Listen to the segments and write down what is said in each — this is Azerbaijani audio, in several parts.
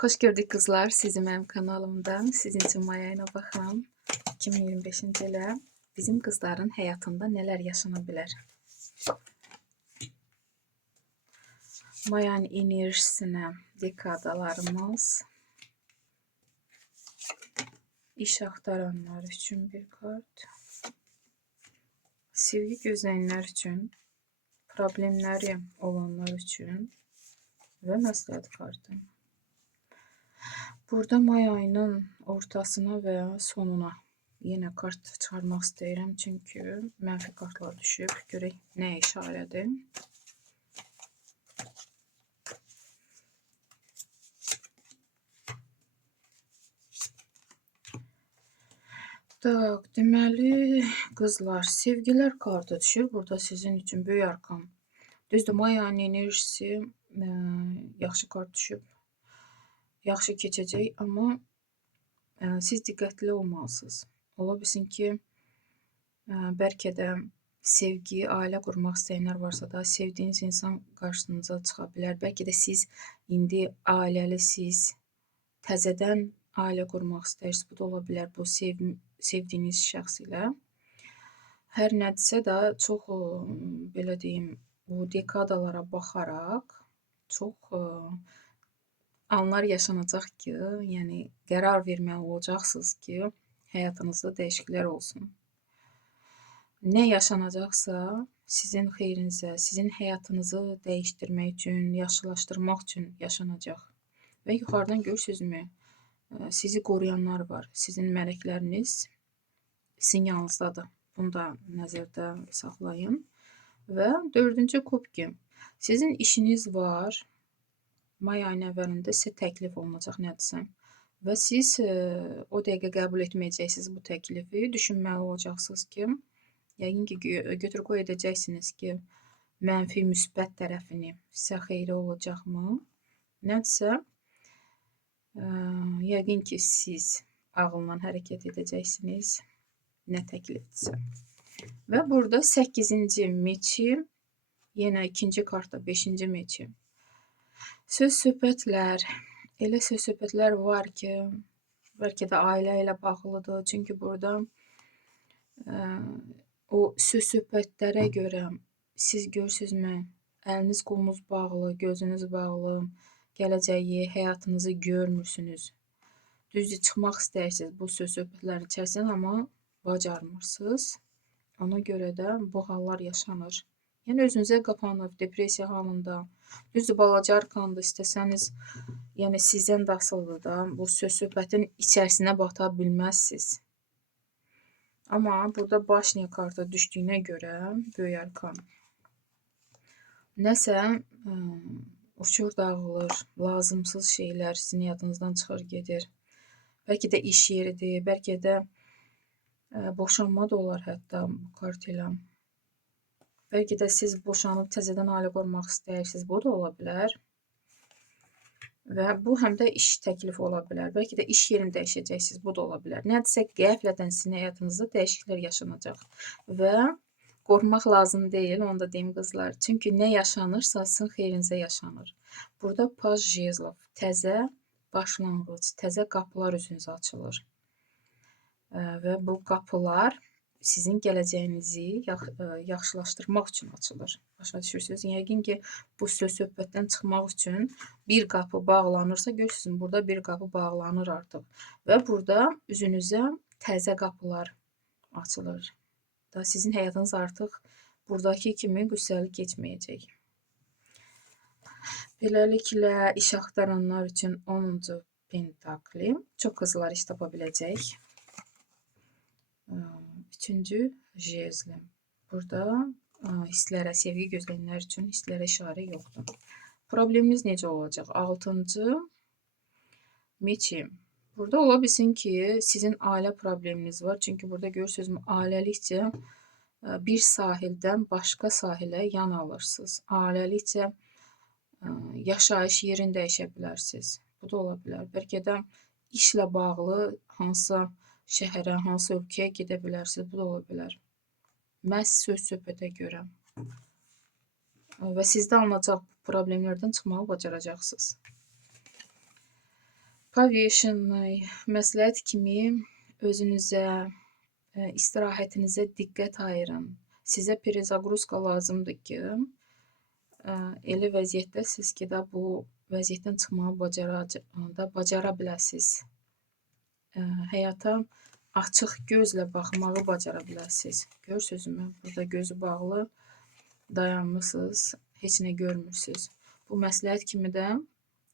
Hoş gördük kızlar sizi benim kanalımda. Sizin için Maya ile baxıram. 2025-ci ilə bizim kızların həyatında neler yaşanabilir? Mayanın enerjisinə dekadalarımız, iş axtaranlar üçün bir kart, sevgi gözləyənlər üçün, problemləri olanlar üçün və məsləhət kartı. Burada may ayının ortasına veya sonuna yine kart çıxarmaq istəyirəm, çünkü mənfi kartlar düşüb. Görək nə işarədir. Tak, deməli qızlar, sevgilər kartı düşüb. Burada sizin üçün böyük arkan. Düzdür, may ayının enerjisi yaxşı kart düşüb. Yaxşı keçəcək, amma siz diqqətli olmalısınız. Ola bilsin ki, bəlkə də sevgi, ailə qurmaq istəyənlər varsa da, sevdiyiniz insan qarşınıza çıxa bilər. Bəlkə də siz indi ailəlisiniz, təzədən ailə qurmaq istəyirsiniz. Bu da ola bilər bu sevdiyiniz şəxs ilə. Hər nədirsə də çox, belə deyim, bu dekadalara baxaraq çox anlar yaşanacaq ki, yəni qərar verməli olacaqsınız ki, həyatınızda dəyişikliklər olsun. Nə yaşanacaqsa sizin xeyrinizə, sizin həyatınızı dəyişdirmək üçün, yaşlılaşdırmaq üçün yaşanacaq. Və yuxarıdan görürsünüzmü, sizi qoruyanlar var. Sizin mələkləriniz sizin yanınızdadır. Bunu da nəzərdə saxlayın. Və 4-cü kubki. Sizin işiniz var. May ayının əvvəlində sizə təklif olunacaq nədirsə. Və siz o dəqiqə qəbul etməyəcəksiniz bu təklifi. Düşünməli olacaqsınız ki, yəqin ki, götür-qoy edəcəksiniz ki, mənfi, müsbət tərəfini sizə xeyri olacaqmı? Nədirsə, yəqin ki, siz ağılla hərəkət edəcəksiniz, nə təklifdirsə. Və burada 8-ci meçi, yenə ikinci kartda 5-ci meçi. Söz-söhbətlər, elə söz-söhbətlər var ki, bəlkə də ailə ilə bağlıdır. Çünki burada o söz-söhbətlərə görə siz görürsünüzmü, əliniz qolunuz bağlı, gözünüz bağlı, gələcəyi, həyatınızı görmürsünüz. Düzdür, çıxmaq istəyirsiniz bu söz-söhbətlərin içərisindən, amma bacarmırsınız. Ona görə də bu hallar yaşanır. Yəni özünüzə qapanıb, depressiya halında. Düzdür, balaca arkandır, istəsəniz, yəni sizdən də asılıdır da, bu söz-söhbətin içərisinə bata bilməzsiniz. Amma burada Başniya kartı düşdüyünə görə, böyük arkan. Nəsə uçur dağılır, lazımsız şeylər sizin yadınızdan çıxır gedir. Bəlkə də iş yeridir, bəlkə də boşanma da olar hətta bu kart ilə. Bəlkə də siz boşanıb təzədən ailə qurmaq istəyirsiniz, bu da ola bilər. Və bu həm də iş təklifi ola bilər. Bəlkə də iş yerini dəyişəcəksiniz, bu da ola bilər. Nədirsə qəflətən sizin həyatınızda dəyişikliklər yaşanacaq. Və qorxmaq lazım deyil, onu da deyim qızlar. Çünki nə yaşanırsa sizin xeyrinizə yaşanır. Burada Paj Jezlov, təzə başlanğıc, təzə qapılar üzünüzə açılır. Və bu qapılar sizin gələcəyinizi yaxşılaşdırmaq üçün açılır. Başa düşürsünüz? Yəqin ki, bu söz-söhbətdən çıxmaq üçün bir qapı bağlanırsa, görürsünüz, burada bir qapı bağlanır artıq. Və burada üzünüzə təzə qapılar açılır. Da sizin həyatınız artıq buradakı kimi qüssəli keçməyəcək. Beləliklə, iş axtaranlar üçün 10-cu pentakli. Çox qızlar iş tapa biləcək. 3-cü jezli. Burada hisslərə, sevgi gözləyənlər üçün hisslərə işarə yoxdur. Probleminiz necə olacaq? 6-cı meçi. Burada ola bilsin ki, sizin ailə probleminiz var. Çünki burada görürsünüzmü, ailəlikcə bir sahildən başqa sahilə yan alırsınız. Ailəlikcə yaşayış yerini dəyişə bilərsiniz. Bu da ola bilər. Bəlkə də işlə bağlı hansısa şəhərə, hansı ölkəyə gedə bilərsiniz. Bu da ola bilər. Məhz söz-söhbətə görə. Və sizdə alınacaq problemlərdən çıxmağı bacaracaqsınız. Powieszенный məsləhət kimi özünüzə, istirahətinizə diqqət ayırın. Sizə перезагрузка lazımdır ki, elə vəziyyətdəsiz ki də bu vəziyyətdən çıxmağı bacara biləsiz. Həyata açıq gözlə baxmağı bacara biləsiz. Görürsünüzmü? Burada gözü bağlı dayanmısınız, heç nə görmürsünüz. Bu məsləhət kimi də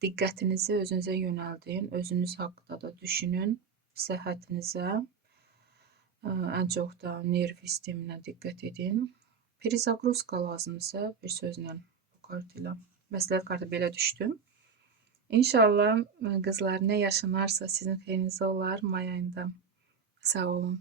diqqətinizi özünüzə yönəldin, özünüz haqqında da düşünün, səhhətinizə, ən çox da nerv sisteminə diqqət edin. Перезагрузка lazımdırsa, bir sözlə bu kart ilə. Məsləhət kartı belə düşdü. İnşallah qızlar nə yaşanarsa sizin xeyrinizə olar may ayında. Sağ olun.